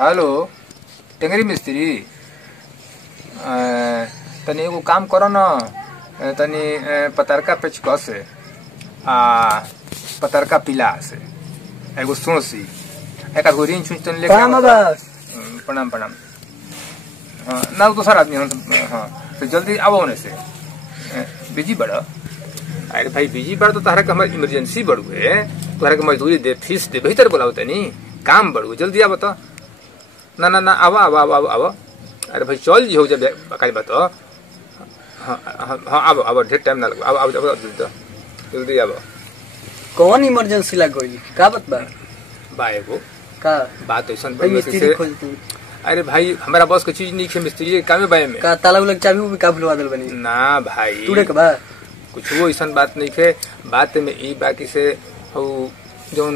Hello टेंगरी मिस्त्री तनी एगो काम करो न तनी पतरका पेचकस से पतरका पिला से एगो सोसी एक आध रिंच उंच तनी लेके प्रणाम प्रणाम। हाँ ना दूसरा आदमी हाँ तो जल्दी आओ होने से बिजी बड़ा। अरे भाई बिजी बड़ा तो तारा के हमारी इमरजेंसी बढ़ुए तोहरा के मजदूरी दे फीस दे बेहतर बोलाओ तनी काम बढ़ुए जल्दी आ बता। ना ना ना आवा आवा आवा आवा। अरे भाई चल जी हो जब काज बता। हाँ हाँ हाँ आवा आवा ढेर टाइम ना लगो आवा आवा जल्दी आवा। कौन इमरजेंसी लग गई का बात बा एगो का बात ऐसा मिस्त्री खोज तू। अरे भाई हमारा बॉस का चीज नहीं है मिस्त्री के काम बारे में का ताला उलग चाबी भी का भुलवा दल बनी ना भाई तूड़े के बा कुछ वो ऐसा बात नहीं है। बात में ई बाकी से जो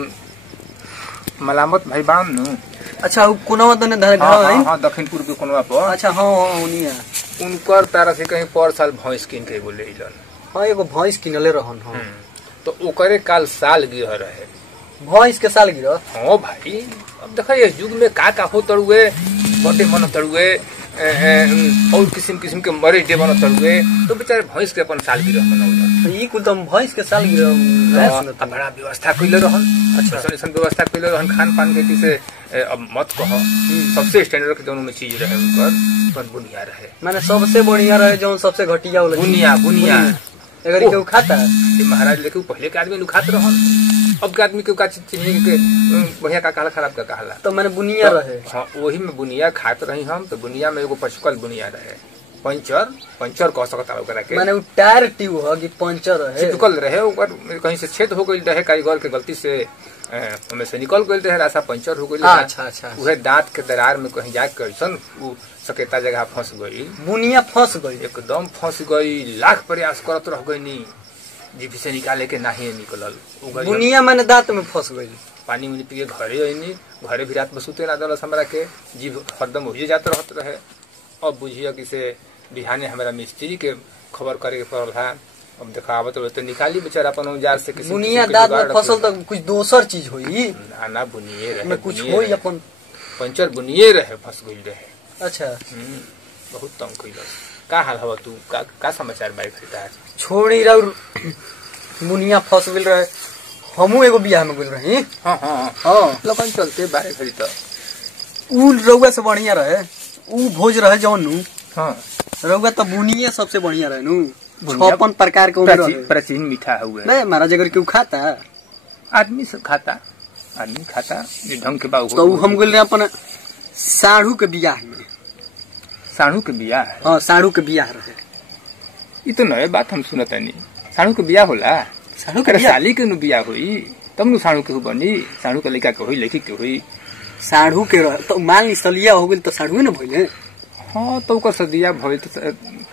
मलामत भाई बान नु। अच्छा वो कोनवा तने धर हाँ, हाँ, हाँ दक्षिणपुर के कोनवा पर। अच्छा हाँ हाँ उनिया उनकर तारा से कहीं पर साल भैंस किन के बोले इलन। हाँ एगो भैंस किनले रहन हां तो ओकरे काल साल गिरह रहे भैंस के साल गिरह। हाँ भाई अब देखा इस युग में का हो तड़ुए बटे मन तड़ुए और किस्म किस्म के मरे डे बन तड़ुए तो बेचारे भैंस के अपन साल गिरह मनाउला ई कुल तुम भैंस के साल गिरह बड़ा व्यवस्था कइले रहन। अच्छा ऐसा व्यवस्था कइले रहन खान पान के किसे अब मत कह सबसे स्टैंडर्ड के दोनों में चीज रहे उनकर बुनिया रहे माने सबसे बढ़िया रहे जो सबसे घटिया वाला बुनिया बुनिया अगर केहू खाता ये महाराज लेके पहले के आदमी खात रहन अब के आदमी के चिन्ह के बढ़िया का कहला खराब का कहला तो मैंने बुनिया रहे। हाँ वही में बुनिया खात रही हम तो बुनिया में एगो पचकल बुनिया रहे पंचर पंचर कह सकता ओकरा के माने वो टायर ट्यूब हो कि पंचर रहे चिपकल रहे ऊपर कहीं से छेद हो गई रहे कारीगर के गलती से उनमें से निकल गई रहे रास्ता पंचर हो गई। अच्छा अच्छा वह दांत के दरार में कहीं जाके कैसन सकेता जगह फंस गई बुनिया फंस गई एकदम फंस गई लाख प्रयास करत रह गई नी जीभ से निकाले के नहीं निकलल बुनिया मैंने दांत में फंस गई पानी उनी पी के घरे अनी घरे भी रात में सुते ना दलस हमरा के जीभ हरदम हो जात रहत रहे। अब बुझिए कि से बिहाने हमारा मिस्त्री के खबर करे के पड़ल है अब देखावत तो निकाली बेचारा अपन औजार से किसी बुनिया दांत में फसल तो कुछ दोसर चीज होई ना बुनिए रहे कुछ होई अपन पंचर बुनिए रहे फंस गई रहे। अच्छा बहुत तंग कइलस का हाल हवा तू का समाचार बाइक खरीदा छोड़ी रह बुनिया फंस गेल रहे हमू एगो बियाह में गेल रही। हां हां हां लगन चलते बारे खरीदा उ रउआ से बढ़िया रहे उ भोज रहे जौन नु। हां रउआ तो बुनिया सबसे बढ़िया रहे नु 56 प्रकार के प्राचीन मीठा हुए नहीं महाराज अगर क्यों खाता आदमी सब खाता आदमी खाता ये ढंग के बाऊ तो हम गेल रहे अपन साढ़ू के बियाह में। साढ़ू के बियाह हां साढ़ू के बियाह रहे ई तो नए बात हम सुनत नहीं साढ़ू के बियाह होला साढ़ू के साली के नु बियाह होई तब नु साढ़ू के बनी साढ़ू के लड़का के होई लड़की के होई साढ़ू के तो मान ली सलिया हो गेल तो साढ़ू न भइले। हां तो ओकर सदिया भइल तो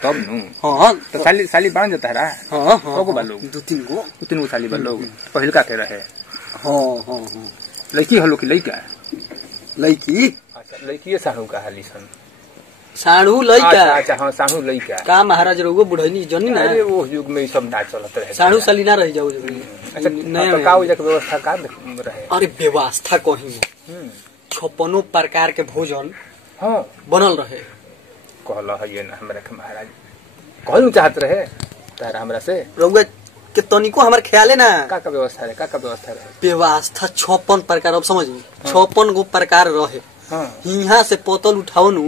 तब नु हां तो साली बन जाता है। हां हां को बालो दो तीन गो साली बालो पहिल का के रहे। हां हां हां लड़की हलो की लड़का लड़की अच्छा लड़की साढ़ू का हाली सन साढ़ू लड़का अच्छा हां साढ़ू लड़का का महाराज रउगो बुढ़नी जनी ना अरे वो युग में सब ना चलत रहे साढ़ू सलीना रह जाओ अच्छा तो का हो व्यवस्था का रहे। अरे व्यवस्था कहीं 56 प्रकार के भोजन हां बनल रहे कहला है ये ना हमरा के महाराज कहलू चाहत रहे तारा हमरा से रउआ के तनिको हमर ख्याल है ना का व्यवस्था रहे का व्यवस्था रहे व्यवस्था 56 प्रकार अब समझ 56 गो प्रकार रहे। हां यहाँ से पोतल उठाओ नु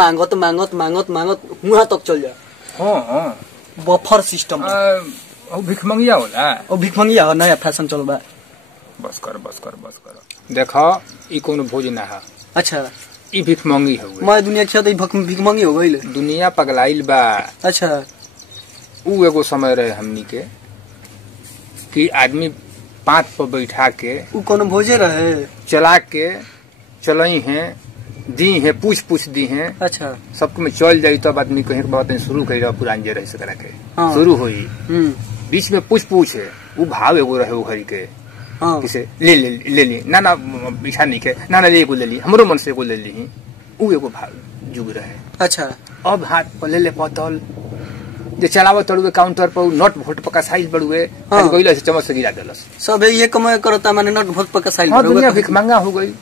मांगत मांगत मांगत मांगत वहां तक चल जा। हां हां बफर सिस्टम ओ भिखमंगिया होला ओ भिखमंगिया हो नया फैशन चल बा बस कर देखो ई कोनो भोज ना है। अच्छा ई भिखमंगी हो गई मैं दुनिया के भिखमंगी हो गई दुनिया पगलाइल बा। अच्छा उ एगो समय रहे हमनी के कि आदमी पांच पर बैठा के उ कोनो भोजे रहे चला के चलई है दी है पूछ दी है। अच्छा सबको में चल जाई तब आदमी कहीं के बात शुरू कर पुरान जे रह सकरा के शुरू होई बीच में पूछ है वो भाव एगो रहे वो घरी के किसे ले ना इच्छा नहीं के ना एगो ले ली हमरो मन से एगो ले ली उ एगो भाव जुग रहे। अच्छा अब हाथ पर ले पतल जे चलावत तड़ुए काउंटर पर नट भोट पका साइज बड़ुए गइल से चम्मच से गिरा देलस सब ये कमाई करता माने नट भोट पका साइज दुनिया भिख मंगा हो गई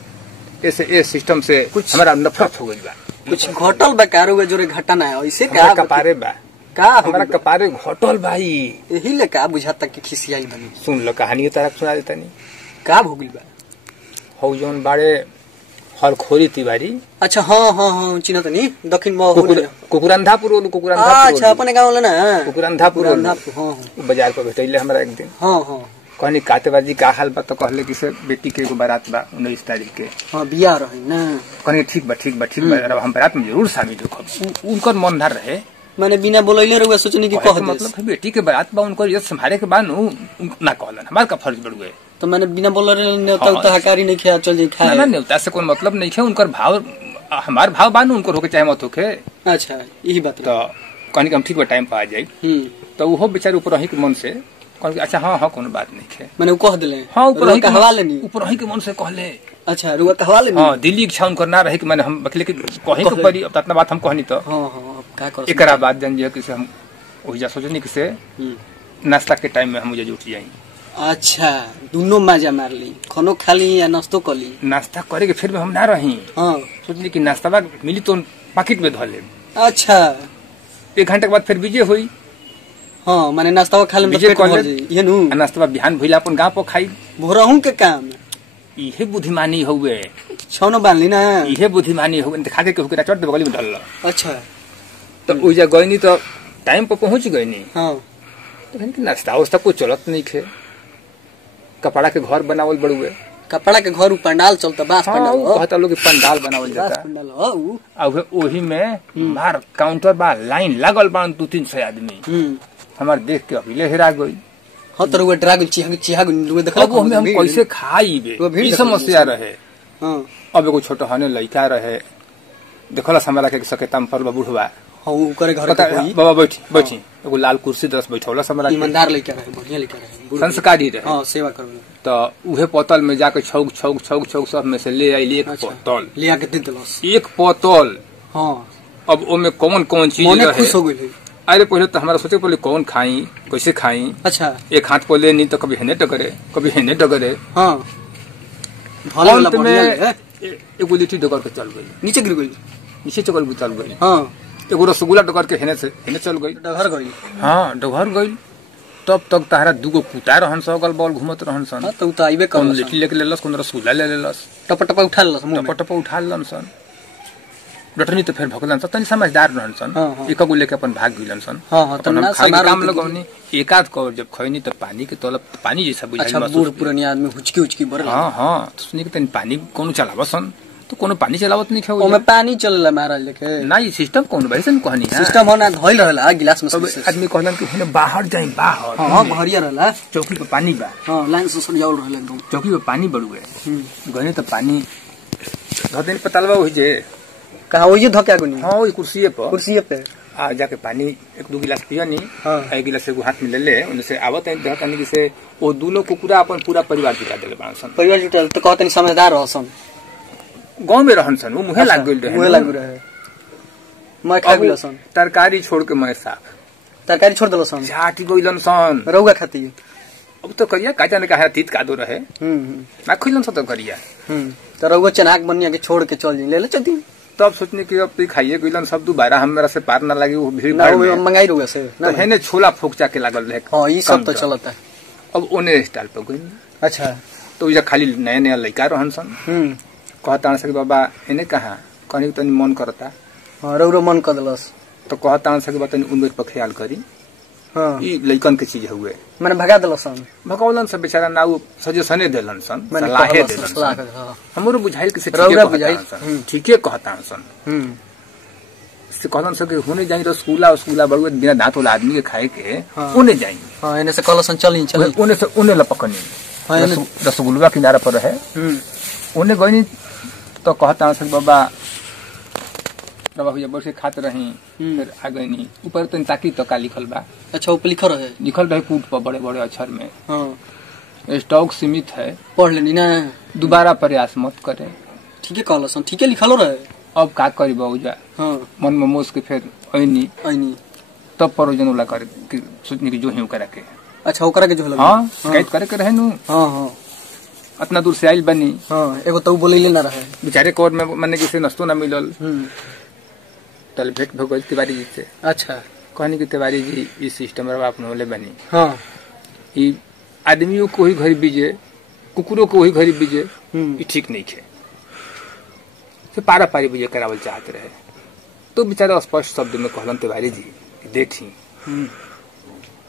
ऐसे ये सिस्टम से कुछ हमारा नफरत हो गई बा। कुछ घटल बा का रउआ जोरे घटा ना है ऐसे का कपारे बा का हमारा कपारे घटल भाई। यही ले का बुझाता कि खिसियाई बनी। सुन लो कहानी तारा सुना देता नहीं का भोगिल बा हौ जौन बाड़े हरखोरी तिवारी। अच्छा हाँ हाँ हाँ चिन्ह त नि दक्षिण में कुकुरंधापुर अच्छा अपने गाँव ले ना कुकुरंधापुर हाँ बाजार पर भेटैले हमरा एक दिन। हाँ हाँ कहनी कातेबाजी का हाल बा तो कहले कि से बेटी के एगो बारात बा 19 तारीख के। हाँ बियाह रहे ना। कहनी ठीक बा हम बारात में जरूर शामिल होखब। उनकर मन ना रहे मैंने बिना बोलैले रहुआ सोचनी कि कह मतलब बेटी के बारात बा उनको इज्जत संभाले के बाद ना कहलन हमार का फर्ज बड़ुए। तो मैंने बिना बोल न्योता हकारी नहीं खिया चल जाई खाए ना न्योता से कोई मतलब नहीं है उनकर भाव हमार भाव बानू उनको रोके चाहे मत होके। अच्छा यही बात तो कहनी हम ठीक बा टाइम पर आ जाई तो वो बेचारे ऊपर रही के मन से कहनी अच्छा हाँ हाँ कोनो बात नहीं है मैंने कह दिले। हाँ ऊपर रही कहवा लेनी ऊपर रही के मन से कहले। अच्छा रुआ कहवा लेनी। हाँ दिल्ली इच्छा उनकर ना रहे कि मैंने हम बकले के कहीं को पड़ी अब इतना बात हम कहनी तो हाँ हाँ का कर एकरा बाद जन जे कि से हम ओही जा सोचनी कि से नाश्ता के टाइम में हम मुझे उठ जाई। अच्छा दोनों मजा मार ली खानो खा ली या नाश्तो कर ली। नाश्ता करे के फिर भी हम ना रही। हाँ सोचली कि नाश्ता मिली तो पाकिट में धो ले। अच्छा 1 घंटे के बाद फिर बीजे हुई। हाँ माने नाश्ता खा ले पेट भर जाई ये नु नाश्ता बिहान भइला अपन गांव पर खाई भोरहू के काम इहे बुद्धिमानी हुए छौनो बांध ली ना इहे बुद्धिमानी हुए दिखा के केहू के चट दे बगली में ढल। अच्छा तो ओइजा गईनी तो टाइम पर पहुंच गईनी। हां तो कहनी नाश्ता उस्ता कुछ चलत नहीं खे कपड़ा के घर बनावल बड़ुए कपड़ा के घर पंडाल चलता बास पंडाल कहता लोग पंडाल बनावल जाता पंडाल हो अब ओही में बाहर काउंटर बा लाइन लागल बा 200-300 आदमी हमार देख के अभी हेरा गई। हाँ तो वो ड्रैगन चिहा देखला अब हम कैसे खाईबे ई समस्या रहे। हां अब एगो छोटा हने लइका रहे देखला हमरा के सकेता में पर बुढ़वा हां ऊ करे घर के कोई बाबा बैठी एगो लाल कुर्सी दस बैठौला हमरा ईमानदार लइका रहे बढ़िया लइका रहे संस्कारी रहे। हां सेवा करबे तो उहे पोतल में जाके छौक सब में से ले आइली एक पोतल ले आके दे देलस एक पोतल। हां अब ओमे कौन चीज रहे खुश हो गइल। अरे पहले तो हमारा सोचे पहले कौन खाई कैसे खाई। अच्छा एक हाथ पर ले नहीं तो कभी हेने टकरे कभी हेने टकरे। हाँ अंत में एगो लिट्टी डगर के चल गई नीचे गिर गई नीचे चल गई। हाँ एगो रसगुल्ला डगर के हेने से हेने चल गई डगर गई। हाँ डगर गई तब तक तारा दूगो कुता रहन स अगल बगल घूमत रहन सन। तो आइबे कौन लिट्टी लेके लेलस कौन रसगुल्ला ले लेलस टप उठा लेलन सन डटनी तो फिर भगलन तनी समझदार रहन सन। एकगो लेके अपन भाग गइलन सन। अपन काम लगौनी एकाध को जब खैनी तो पानी के तलब पानी जैसा बुझाई। अच्छा बूढ़ पुरानी आदमी हुचकी भरल। हां तो सुनी के तनी पानी कोनो चलावसन तो कोनो पानी चलावत नहीं खाओ ओमे पानी चलला महाराज लेके ना ये सिस्टम कोनो वैसे कहनी है सिस्टम होना धइल रहला गिलास में आदमी कहलन कि हेने बाहर जाई बाहर। हां घरिया रहला चौकी पे पानी बा। हां लाइन से सरियाउल रहला एकदम चौकी पे पानी बड़ुए गने तो पानी धदेन पतलवा होई जे कहा वही धक्या गुनी। हाँ वही कुर्सी पे आ जाके पानी 1-2 गिलास पिया नहीं। हाँ। 1 गिलास एगो हाथ में ले ले उनसे आवत है कहतनी कि से वो दोनों कुकुरा अपन पूरा परिवार जुटा देले बासन परिवार जुटल तो कहतनी समझदार रहसन गांव में रहन सन वो मुहे लाग गइल रहे मैं खा गइलन तरकारी छोड़ के मैं साफ तरकारी छोड़ देलसन झाटी गइलन सन रौगा खाती। अब तो करिया का जाने का तीत का दो रहे ना खइलन स तो करिया तो रौगा चनाक बनिया के छोड़ के चल ले ले चलती। तब सोचने की अब खाइए गइलन सब दोबारा हमरा से पार ना लगे वो भीड़ में मंगाई रोगा से तो हेने छोला फोकचा के लागल रहे। हां ई सब तो चलता है। अब ओने स्टाइल पे गइल। अच्छा तो इजा खाली नया लइका रहन सन कहता से बाबा एने कहां कनी तनी मन करता। हां रौरो मन कर दलस तो कहता से बात तनी उम्र पर ख्याल करी। हां ई लइकन के चीज हुए माने भगा दलसन भगौलन सब बेचारा ना वो सजेशने देलन सन सलाहे देलन हमरो बुझाइल कि से ठीके कहता सन से कहलन से होने जाई रसगुल्ला बड़ुए बिना दांत वाला आदमी के खाए के ओने जाई। हां एने से कहलन चली ओने से ओने लपकनी। हां रसगुल्ला किनारा पर रहे ओने गईनी तो कहता से बाबा भैया बैठ खाते रही फिर आ गई ऊपर तो ताकि तो का लिखल बा। अच्छा ऊपर लिखल रहे कूट पर बड़े बड़े अक्षर में। हाँ स्टॉक सीमित है पढ़ लेनी ना दोबारा प्रयास मत करे। ठीक है कहल ठीक है लिखल रहे अब का करी बाबूजा। हाँ मन में मोस के फिर ऐनी तब परोजन वाला करे सोचने की जो ही करा के। अच्छा ओकरा के जो हाँ शिकायत करे के रहे नु। हाँ हाँ इतना दूर से आइल बनी। हाँ एगो तो बोले ना रहे बेचारे कोर में मैंने किसी नस्तो ना मिलल। तल भेंट भगवत तिवारी जी से। अच्छा कहनी कि तिवारी जी इस सिस्टम अपनौले बनी। हाँ ई आदमियों को ही घरी बीजे, कुकुरों को ही घरी बीजे, ये ठीक नहीं है। तो पारा पारी बीजे करावल चाहते रहे तो बेचारा स्पष्ट शब्द में कहलन तिवारी जी देखी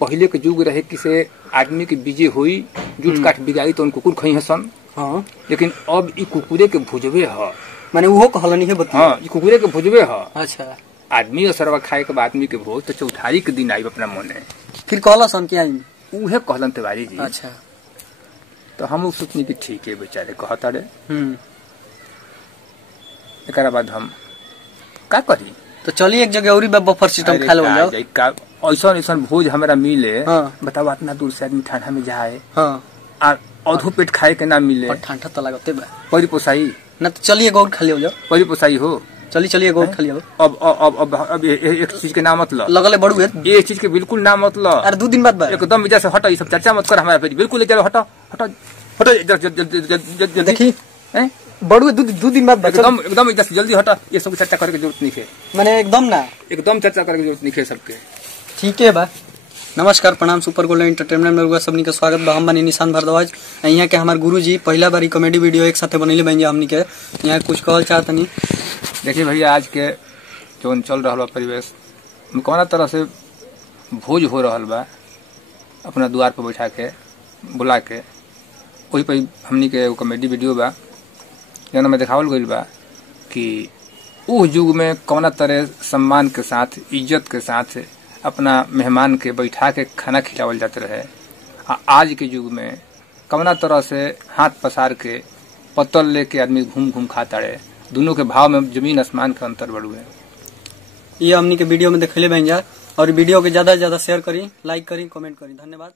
पहले के युग रहे कि से आदमी के बीजे हुई जूठ काट बिगाई तो उन कुकुर खई हसन। हाँ लेकिन अब ई कुकुरे के भुजबे ह माने वो कहलनी है बता। हाँ ई कुकुरे के भुजबे ह। अच्छा आदमी और सरवा खाए के आदमी के भोज तो चौठारी के दिन आई अपना मने फिर कहला सन के आई उहे कहलन तिवारी जी। अच्छा तो हम सोचनी कि ठीक है बेचारे कहता रे। एक बाद हम का करी तो चलिए एक जगह और बफर सिस्टम खा लो जाओ। ऐसा ऐसा भोज हमारा मिले। बताओ इतना दूर से आदमी ठंडा में जाए और अधो पेट खाए के ना मिले। ठंडा तो लगते बा परी पोसाई ना तो चलिए गौर खा लियो जाओ। परी पोसाई हो चलिए गौर खा लियो। अब एक चीज के नाम मतलब लगले बड़ू है ये चीज के बिल्कुल नाम मतलब। अरे 2 दिन बाद एकदम वजह से हटो ये सब चर्चा मत कर हमारा पे बिल्कुल हटो हटो हटो देखी बड़ू 2 दिन बाद एकदम जल्दी हटा। ये सब चर्चा करने की जरूरत नहीं है। मैंने एकदम चर्चा करने की जरूरत नहीं है सबके। ठीक है बा। नमस्कार प्रणाम सुपर गोल्डन एंटरटेनमेंट में लोग सबनी के स्वागत बा। हम बनी निशान भारद्वाज। यहाँ के हमारे गुरु जी पहला बारी कॉमेडी वीडियो एक साथ बनैले बन हमनी के यहाँ कुछ कहल चाहत नहीं। देखिए भैया आज के जो चल रहा परिवेश कौन तरह से भोज हो रहा बा अपना द्वार पर बैठा के बुला के वही पर हमनी के कॉमेडी वीडियो बा जना में दिखावल गई बा कि उस युग में कौन तरह सम्मान के साथ इज्जत के साथ अपना मेहमान के बैठा के खाना खिलावल जाते रहे। आज के युग में कौन तरह से हाथ पसार के पत्तल लेके आदमी घूम खाता रहे। दोनों के भाव में जमीन आसमान का अंतर बढ़ू है। ये हमनी के वीडियो में देखले बन जा और वीडियो के ज्यादा से ज्यादा शेयर करी, लाइक करी, कमेंट करी। धन्यवाद।